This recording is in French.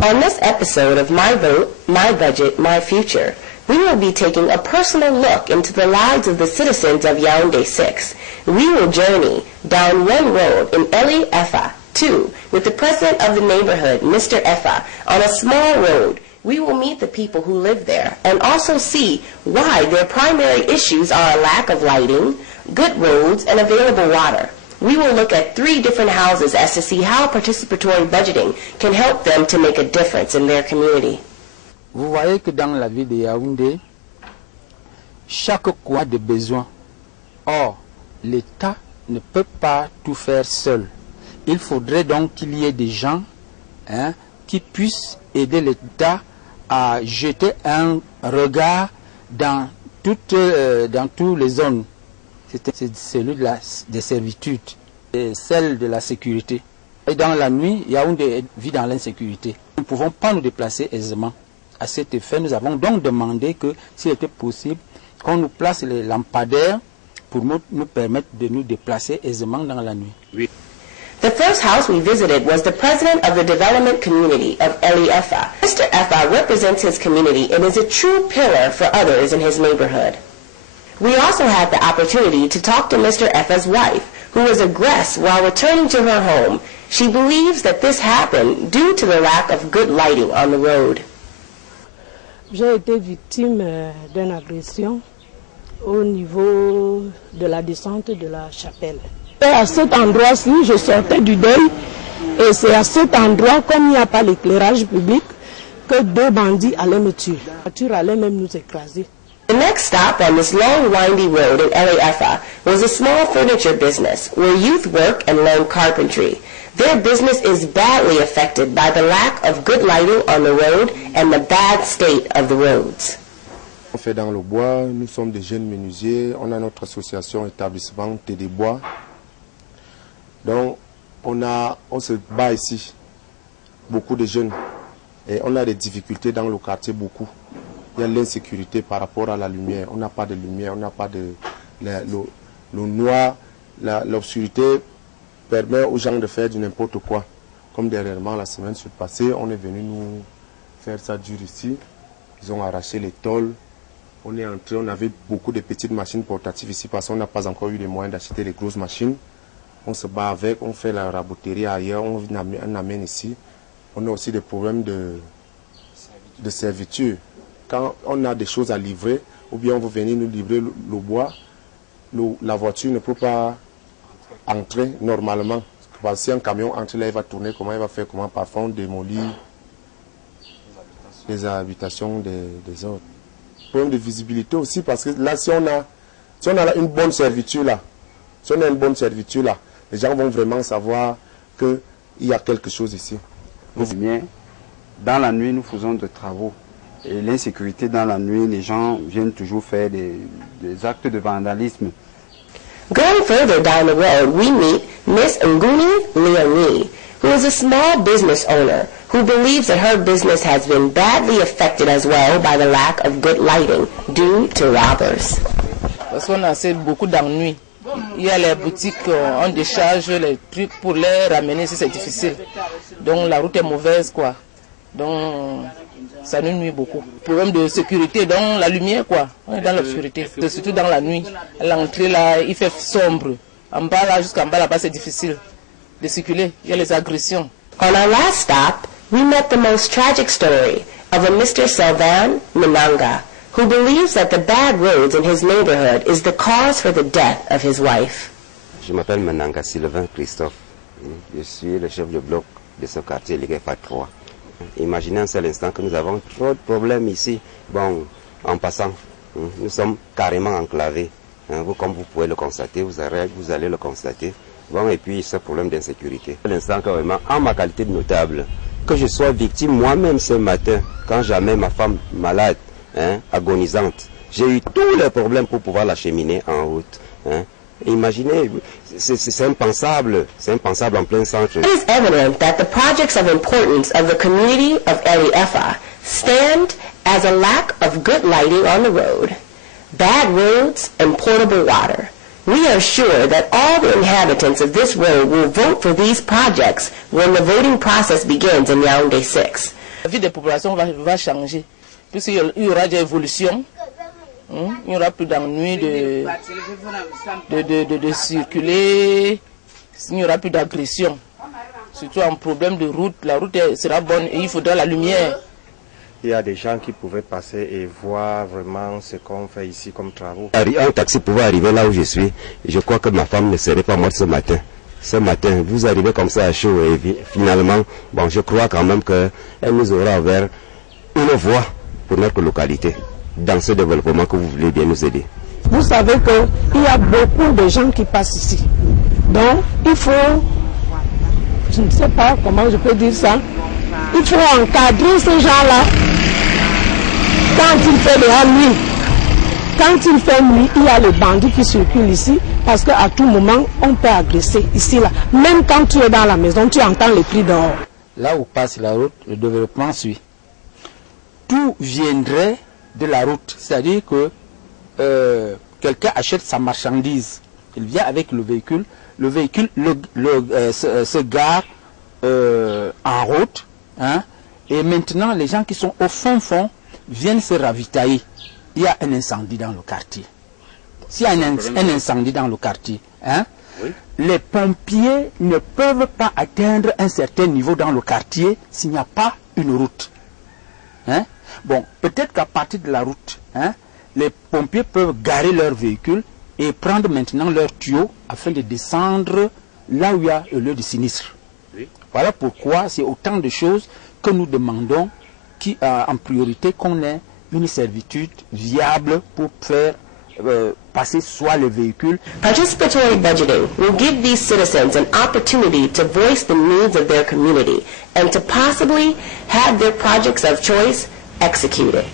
On this episode of My Vote, My Budget, My Future, we will be taking a personal look into the lives of the citizens of Yaoundé 6. We will journey down one road in Eli Efa, 2, with the president of the neighborhood, Mr. Efa, on a small road. We will meet the people who live there and also see why their primary issues are a lack of lighting, good roads, and available water. We will look at 3 different houses as to see how participatory budgeting can help them to make a difference in their community. Vous voyez que dans la ville de Yaoundé, chaque coin a des besoins. Or, l'État ne peut pas tout faire seul. Il faudrait donc qu'il y ait des gens qui puissent aider l'État à jeter un regard dans toutes les zones. C'est celui des servitudes et celle de la sécurité. Et dans la nuit, Yaoundé vit dans l'insécurité. Nous ne pouvons pas nous déplacer aisément. À cet effet, nous avons donc demandé que, s'il était possible, qu'on nous place les lampadaires pour nous permettre de nous déplacer aisément dans la nuit. Oui. The first house we visited was the president of the development community of Eli Efa. Mr. Efa represents his community and is a true pillar for others in his neighborhood. We also had the opportunity to talk to Mr. Efa's wife, who was aggressed while returning to her home. She believes that this happened due to the lack of good lighting on the road. J'ai été victime d'une agression au niveau de la descente de la chapelle. Et à cet endroit-ci, je sortais du deuil et c'est à cet endroit, comme il n'y a pas l'éclairage public, que 2 bandits allaient me tuer. La voiture allait même nous écraser. The next stop on this long, windy road in Eli Efa was a small furniture business where youth work and learn carpentry. Their business is badly affected by the lack of good lighting on the road and the bad state of the roads. On fait dans le bois, nous sommes des jeunes menuisiers, on a notre association établissement Thé des Bois. Donc on se bat ici, beaucoup de jeunes, et on a des difficultés dans le quartier, beaucoup. Il y a l'insécurité par rapport à la lumière. On n'a pas de lumière, on n'a pas de... Le noir, l'obscurité permet aux gens de faire du n'importe quoi. Comme dernièrement, la semaine passée, on est venu nous faire ça dur ici. Ils ont arraché les tôles. On est entré, on avait beaucoup de petites machines portatives ici parce qu'on n'a pas encore eu les moyens d'acheter les grosses machines. On se bat avec, on fait la raboterie ailleurs, on amène ici. On a aussi des problèmes de servitude. Quand on a des choses à livrer, ou bien on veut venir nous livrer le bois, la voiture ne peut pas entrer normalement. Parce que si un camion entre là, il va tourner, comment il va faire, comment parfois on démolit les habitations des autres. Problème de visibilité aussi, parce que là, si on a une bonne servitude là, les gens vont vraiment savoir qu'il y a quelque chose ici. Dans la nuit, nous faisons des travaux. Et l'insécurité dans la nuit, les gens viennent toujours faire des actes de vandalisme. Going further down the road, we meet Miss Nguni Leonie, who is a small business owner who believes that her business has been badly affected as well by the lack of good lighting due to robbers. Parce qu'on a assez beaucoup d'ennuis. Il y a les boutiques, on décharge les trucs pour les ramener, c'est difficile. Donc la route est mauvaise, quoi. Donc ça nous nuit beaucoup. Problème de sécurité, donc la lumière, quoi. On est dans l'obscurité, surtout dans la nuit. L'entrée là, il fait sombre. En bas là, jusqu'en bas là-bas, c'est difficile de circuler. Il y a les agressions. On our last stop, we met the most tragic story of a Mr. Sylvain Minanga, who believes that the bad roads in his neighborhood is the cause for the death of his wife. Je m'appelle Minanga Sylvain Christophe. Je suis le chef de bloc de ce quartier, Ligefa 3. Imaginez un seul instant que nous avons trop de problèmes ici. Bon, en passant, nous sommes carrément enclavés. Vous, comme vous pouvez le constater, vous allez le constater. Bon, et puis ce problème d'insécurité. L'instant que vraiment, en ma qualité de notable, que je sois victime moi-même ce matin, quand j'amène ma femme malade, agonisante, j'ai eu tous les problèmes pour pouvoir l'acheminer en route. Imaginez, c'est impensable en plein centre. It is evident that the projects of importance of the community of Eli Efa stand as a lack of good lighting on the road, bad roads, and portable water. We are sure that all the inhabitants of this road will vote for these projects when the voting process begins in Yaoundé 6. La vie des populations va changer, puisqu'il y aura des évolutions. Il n'y aura plus d'ennui de circuler, il n'y aura plus d'agression. Surtout en problème de route, la route sera bonne et il faudra la lumière. Il y a des gens qui pouvaient passer et voir vraiment ce qu'on fait ici comme travaux. Un taxi pouvait arriver là où je suis. Je crois que ma femme ne serait pas morte ce matin. Ce matin, vous arrivez comme ça à chaud et finalement, bon, je crois quand même qu'elle nous aura ouvert une voie pour notre localité dans ce développement que vous voulez bien nous aider. Vous savez qu'il y a beaucoup de gens qui passent ici. Donc, il faut, je ne sais pas comment je peux dire ça, il faut encadrer ces gens-là quand il fait de la nuit. Quand il fait nuit, il y a les bandits qui circulent ici parce qu'à tout moment, on peut agresser ici, là. Même quand tu es dans la maison, tu entends les cris dehors. Là où passe la route, le développement suit. Tout viendrait de la route, c'est-à-dire que quelqu'un achète sa marchandise, il vient avec le véhicule se gare en route, hein, et maintenant les gens qui sont au fond viennent se ravitailler. Il y a un incendie dans le quartier. S'il y a un incendie dans le quartier, hein, oui, les pompiers ne peuvent pas atteindre un certain niveau dans le quartier s'il n'y a pas une route. Hein? Bon, peut-être qu'à partir de la route, hein, les pompiers peuvent garer leur véhicule et prendre maintenant leur tuyau afin de descendre là où il y a le lieu de sinistre. Oui. Voilà pourquoi c'est autant de choses que nous demandons en priorité qu'on ait une servitude viable pour faire passer soit les véhicules. Participatory budgeting will give these citizens an opportunity to voice the needs of their community and to possibly have their projects of choice executed.